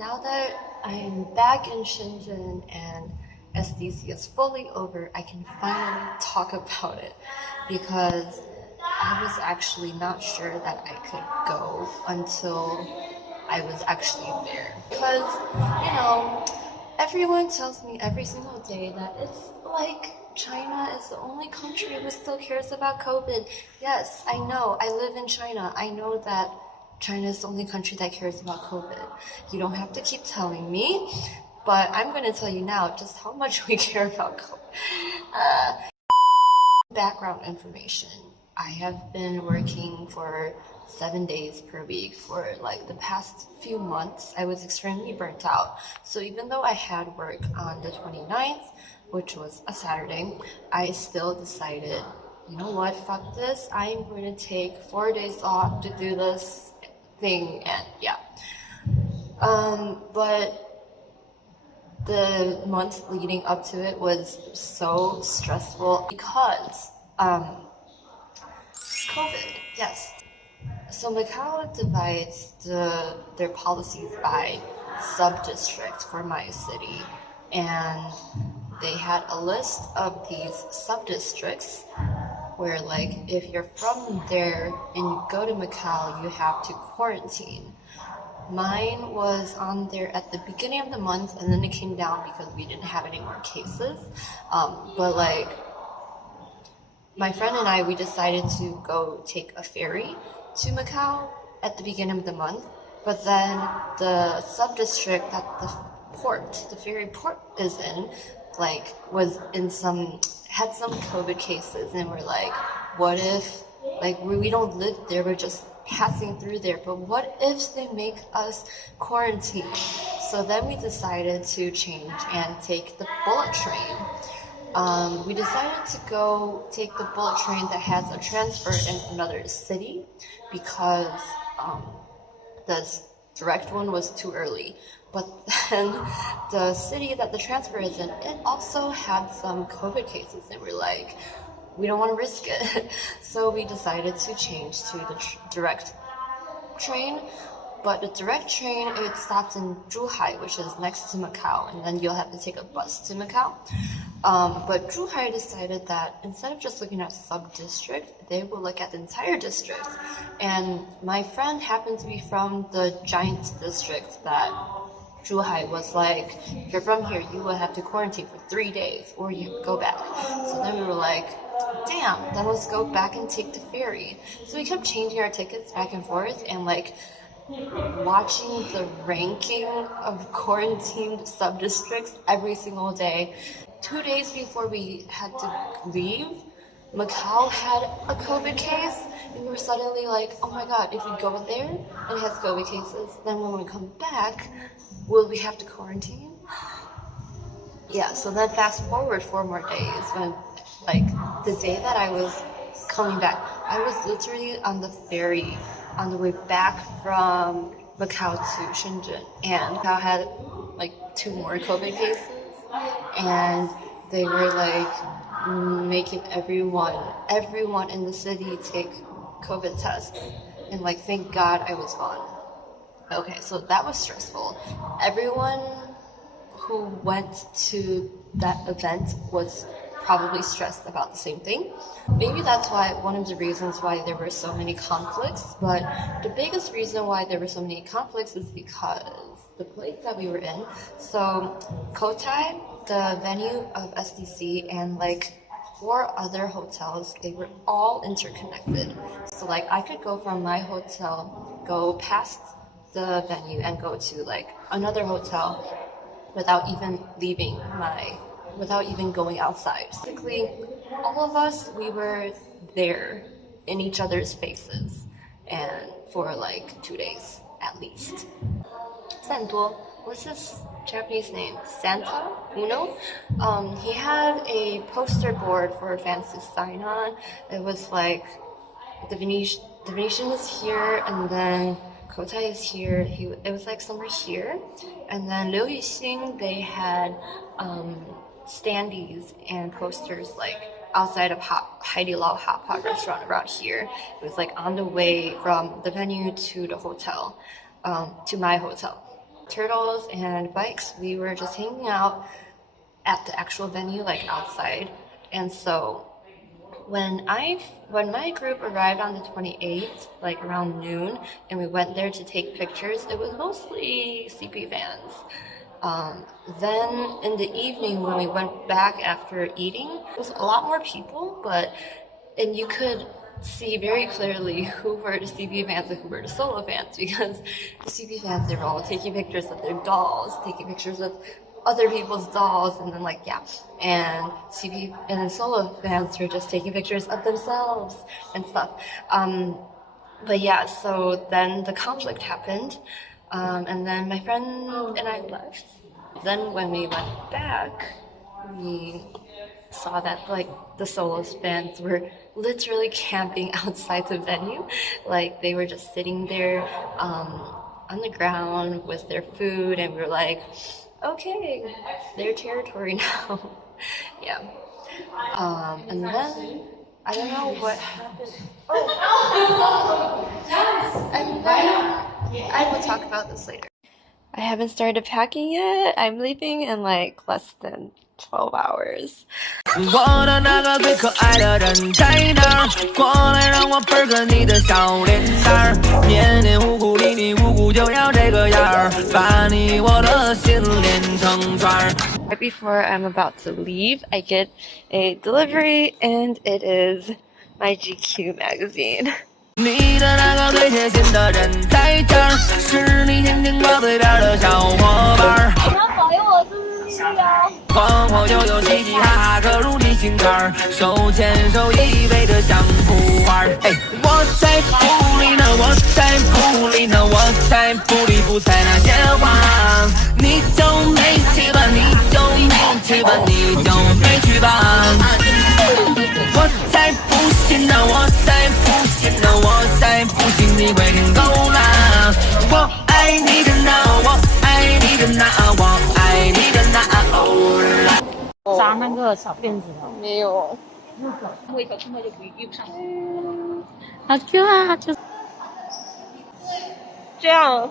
Now that I'm back in Shenzhen and SDC is fully over, I can finally talk about it because I was actually not sure that I could go until I was actually there. Because, everyone tells me every single day that it's like China is the only country who still cares about COVID. Yes, I know. I live in China. I know that China is the only country that cares about COVID. You don't have to keep telling me, but I'm going to tell you now just how much we care about COVID. Background information. I have been working for 7 days per week for like the past few months. I was extremely burnt out. So even though I had work on the 29th, which was a Saturday, I still decided, you know what, fuck this. I'm going to take 4 days off to do this thing, and yeah. But the month leading up to it was so stressful because COVID, yes. So Macau divides their policies by sub-districts for my city, and they had a list of these sub-districts where, like, if you're from there and you go to Macau, you have to quarantine. Mine was on there at the beginning of the month, and then it came down because we didn't have any more cases. But like, my friend and I, we decided to go take a ferry to Macau at the beginning of the month. But then the sub-district that the ferry port is in, like, had some COVID cases, and we're like, what if, like, we don't live there, we're just passing through there, but what if they make us quarantine? So then we decided to change and take the bullet train. We decided to go take the bullet train that has a transfer in another city because the direct one was too early. But then the city that the transfer is in, it also had some COVID cases, and we're like, we don't want to risk it. So we decided to change to the direct train. But the direct train, it stops in Zhuhai, which is next to Macau, and then you'll have to take a bus to Macau. But Zhuhai decided that instead of just looking at sub-district, they will look at the entire district. And my friend happened to be from the giant district that Zhuhai was like, if you're from here, you will have to quarantine for 3 days or you go back. So then we were like, damn, then let's go back and take the ferry. So we kept changing our tickets back and forth, and like watching the ranking of quarantined sub-districts every single day. 2 days before we had to leave, Macau had a COVID case, and we were suddenly like, oh my god, if we go there and it has COVID cases, then when we come back, will we have to quarantine? Yeah, so then fast forward 4 more days, when, like, the day that I was coming back, I was literally on the ferry on the way back from Macau to Shenzhen, and Macau had like 2 more COVID cases, and they were like making everyone in the city take COVID tests, and like, thank God I was gone. Okay, so that was stressful. Everyone who went to that event was probably stressed about the same thing. Maybe that's why one of the reasons why there were so many conflicts, but the biggest reason why there were so many conflicts is because the place that we were in, so Cotai, the venue of SDC, and like 4 other hotels, they were all interconnected. So like, I could go from my hotel, go past the venue and go to like another hotel without even without even going outside. Basically, all of us, we were there in each other's faces, and for like 2 days at least. Sanduo, what's his Japanese name? Santa Uno? He had a poster board for fans to sign on. It was like, the Venetian is here, and then Cotai is here. It was like somewhere here, and then Liu Yixing, they had standees and posters like outside of Haidilao hot pot restaurant around here. It was like on the way from the venue to the hotel, to my hotel. Turtles and BJYX, we were just hanging out at the actual venue, like outside. And so when my group arrived on the 28th, like around noon, and we went there to take pictures, it was mostly CP fans. Then in the evening when we went back after eating, it was a lot more people, and you could see very clearly who were the CP fans and who were the solo fans, because the CP fans, they were all taking pictures of their dolls, taking pictures of other people's dolls, and then and then solo fans were just taking pictures of themselves and stuff. But yeah, so then the conflict happened, and then my friend and I left. Then when we went back, we saw that the solo fans were literally camping outside the venue. Like they were just sitting there on the ground with their food, and we were like, okay, their territory now. Yeah. And then I don't know what happened. And then I will talk about this later. I haven't started packing yet. I'm leaving in like less than 12 hours. 我的那个最可爱的人在哪儿？过来让我捧个你的小脸蛋儿，黏黏糊糊里里糊糊就要这个样儿，把你我的心连成串儿。Right before I'm about to leave, I get a delivery, and it is my GQ magazine. 你的那个最贴心的人在这儿，是你天天挂嘴边的小伙伴儿。你要保佑我生日哦！晃晃悠悠，嘻嘻哈哈，刻入你心坎儿，手牵手依偎着像幅画儿。哎，我才不理呢，我才不理呢，我才不理不睬那些话。你就没去吧，你就没去吧，你就没去吧。我才不信呢，我才不信呢，我才不信你会听够啦！我爱你的那，我爱你的那，我爱你的那。扎那个小辫子的没有，我一条根本就不遇不上。好 Q 啊，就这样。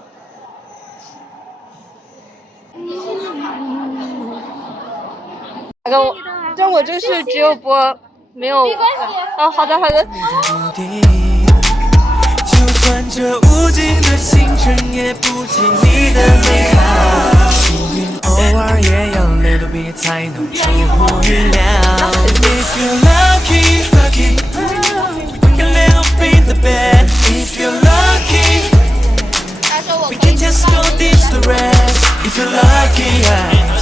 但我这是只有播。没有，没关系。哦，好的，好的。就算这无尽的星辰也不及你的美好，幸运偶尔也要little bit才能出乎预料。If you're lucky, lucky, we can little bit the bed. If you're lucky, we can just go ditch the rest. If you're lucky, I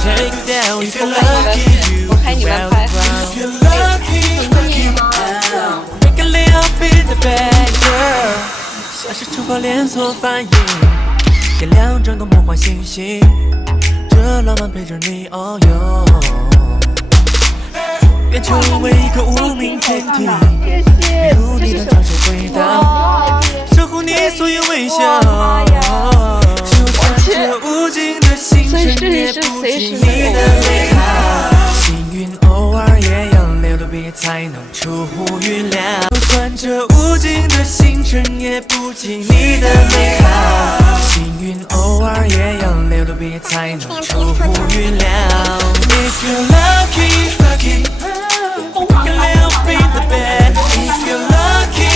take you down. If you're lucky, you can well ground. If you're lucky.像是触发连锁反应，点亮整个梦幻星星，这浪漫陪着你遨游，愿成为一个无名天体，比如你能长久回到，守护你所有微笑。就算这无尽的星辰也不及你的美好，幸运偶尔也要little bit才能出乎预料。就算这无尽的星辰也不及你的美好，幸运偶尔也要little bit才能出乎预料。If you're lucky, lucky, we can little bit the bed. If you're lucky,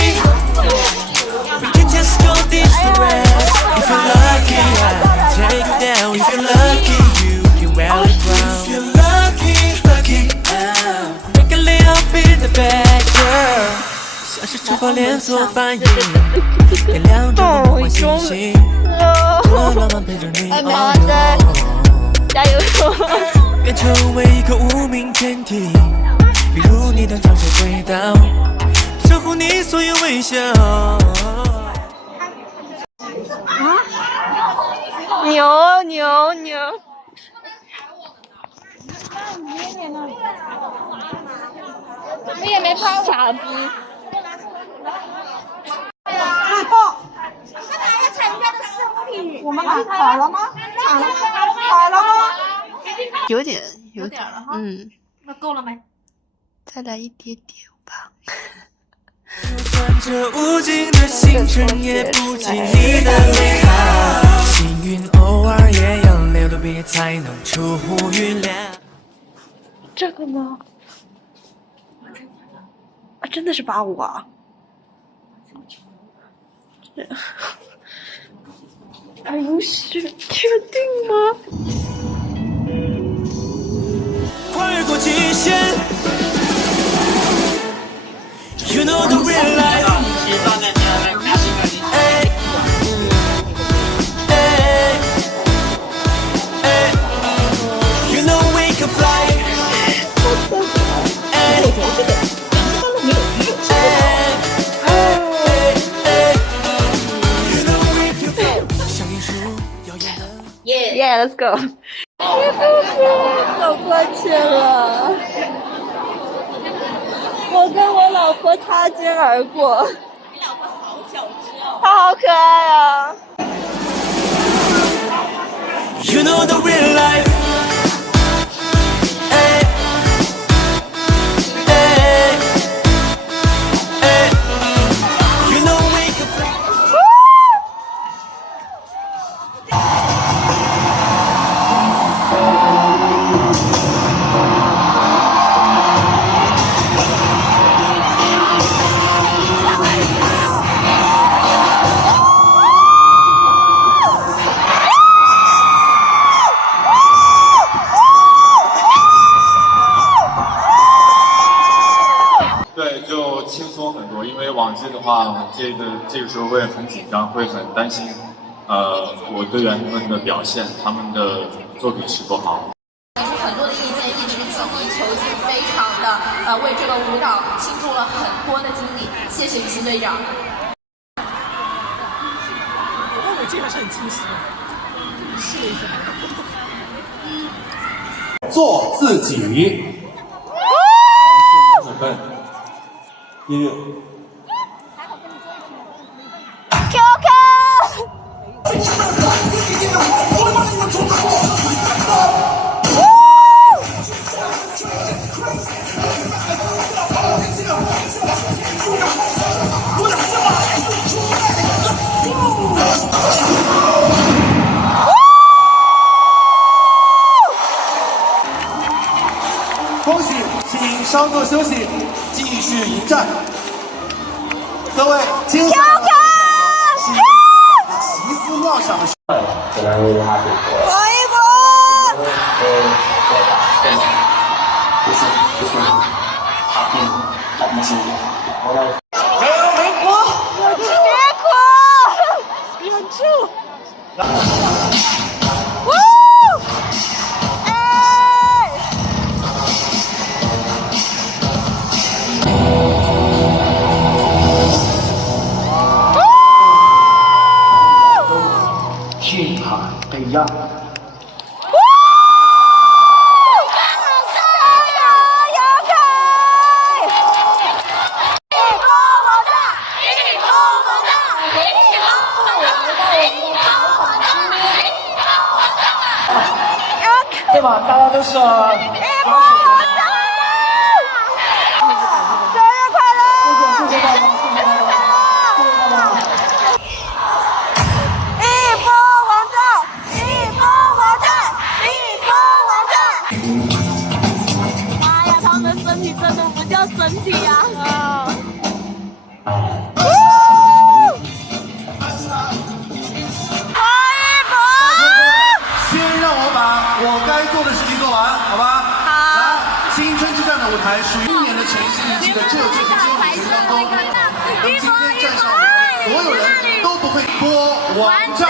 we can just go ditch the rest. If you're lucky, I'll take you down. If you're lucky, you can wear the crown. If you're lucky, lucky, we can little bit the bed, girl.像是触发连锁反应，点亮整个梦幻星星，这浪漫陪着你遨游，加油！愿成为一个无名天体，比如你能长久轨道，守护你所有微笑。牛牛牛！怎么也没拍我？傻逼！汇报，那还要参加的是物品，我们好了吗？好了吗？有点了哈。那够了没？再来一点点吧。就算这无尽的星辰也不及你的美好，幸运偶尔也要流流鼻才能出乎预料。这个吗？啊，真的是85啊！Are you sure？ 确定吗？跨越过极限 You know the real life hey, hey, hey. You know we can fly hey, hey, hey. You know we can fly 像一束耀眼的 Yeah，let's go。好抱歉了，我跟我老婆擦肩而过。你老婆好小只哦，她好可爱啊。You know the real life hey, hey, hey. You know we can fly 对，就轻松很多。因为往季的话，这个时候会很紧张，会很担心，我队员们的表现，他们的作品是不好。提出很多的意见，一直精益求精，非常的为这个舞蹈倾注了很多的精力。谢谢雨欣队长。我认为这个是很清晰的，试一下。做自己。准备，音乐。恭喜，请稍作休息，继续迎战。各位，接下来是奇思妙想的。王一博，别哭，忍住。天下第一。对吧？大家都是。身体啊！先让我把我该做的事情做完，好吧？好。来，青春之战的舞台属于今年的全新一季的这届街舞节当中，今天站上的所有人都不会播网站。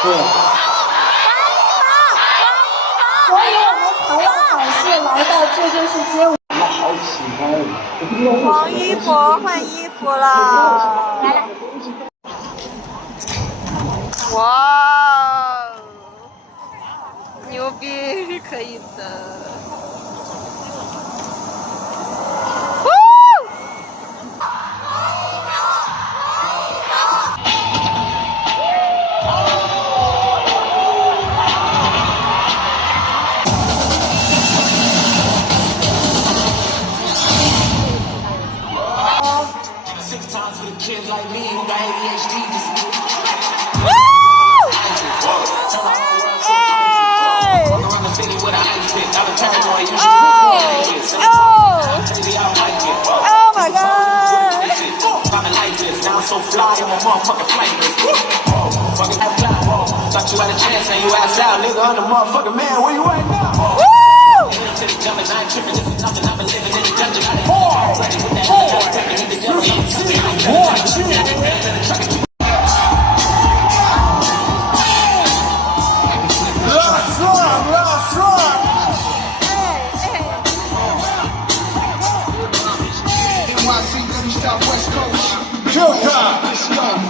对。所以我们才要尝试来到这就是街舞。黄衣服换衣服了，来来。哇，牛逼，可以的。Oh my god! So fly, I'm a motherfucking flameless. Fucking thought you had a chance and you asked out, nigga. I'm the motherfucking man. Where you at now? Woo! West Coast, showtime.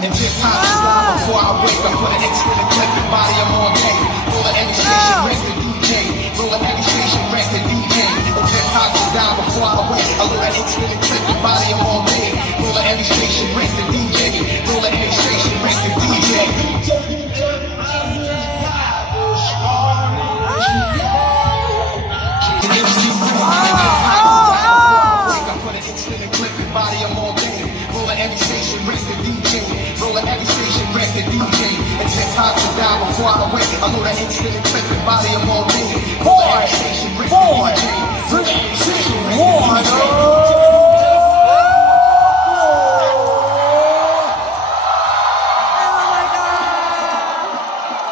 And hip hop style before I wake. I put an extra in the clip and body I'm all day. Roll the any station, wreck the DJ. Roll the any station, wreck the DJ. And hip hop style before I wake. I roll an extra in the clip and body I'm all day. Roll the any station, wreck the DJ. Roll the any station, wreck the DJ. Body I'm all day. Roll at every station, wreck the DJ. Roll at every station, wreck the DJ. And hip hop to die before I wake. I know that instant and clip and body I'm all day. Roll at every station, wreck the DJ.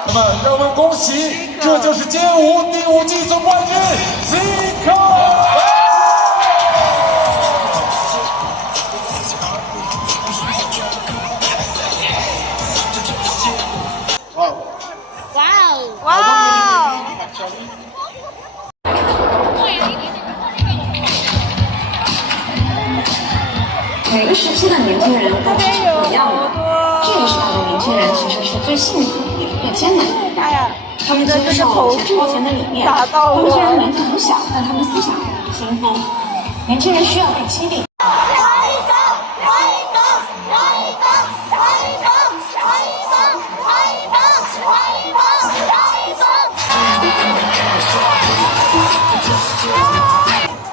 那么，让我们恭喜，这就是街舞第5季总冠军 ZICO。 每个时期的年轻人都是不一样的。这个时代的年轻人其实是最幸福也是最艰难的。他们接受一些超前的理念，他们虽然年纪很小，但他们思想很先锋。年轻人需要被激励。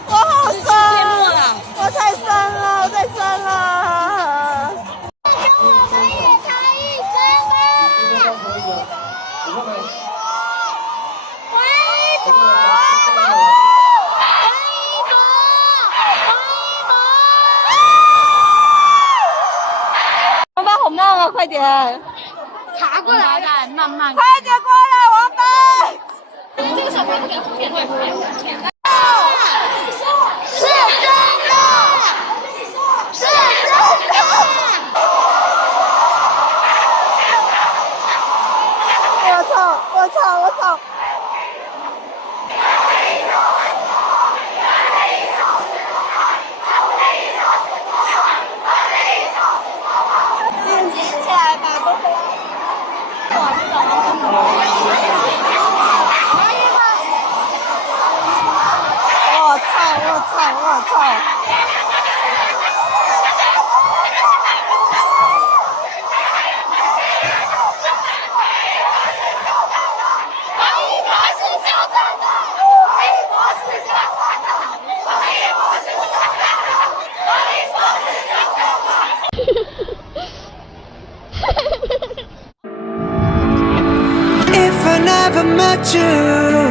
我好酸，我太酸了，我太酸了。跟我们也差一分吧。王八好慢啊，快点！查过来，慢慢。快点过来，王八！这个小朋友不给后面对。 是真的，是真的。我操！我操！我操！捡起来吧，都回来。我操！我操！我操！ If I never met you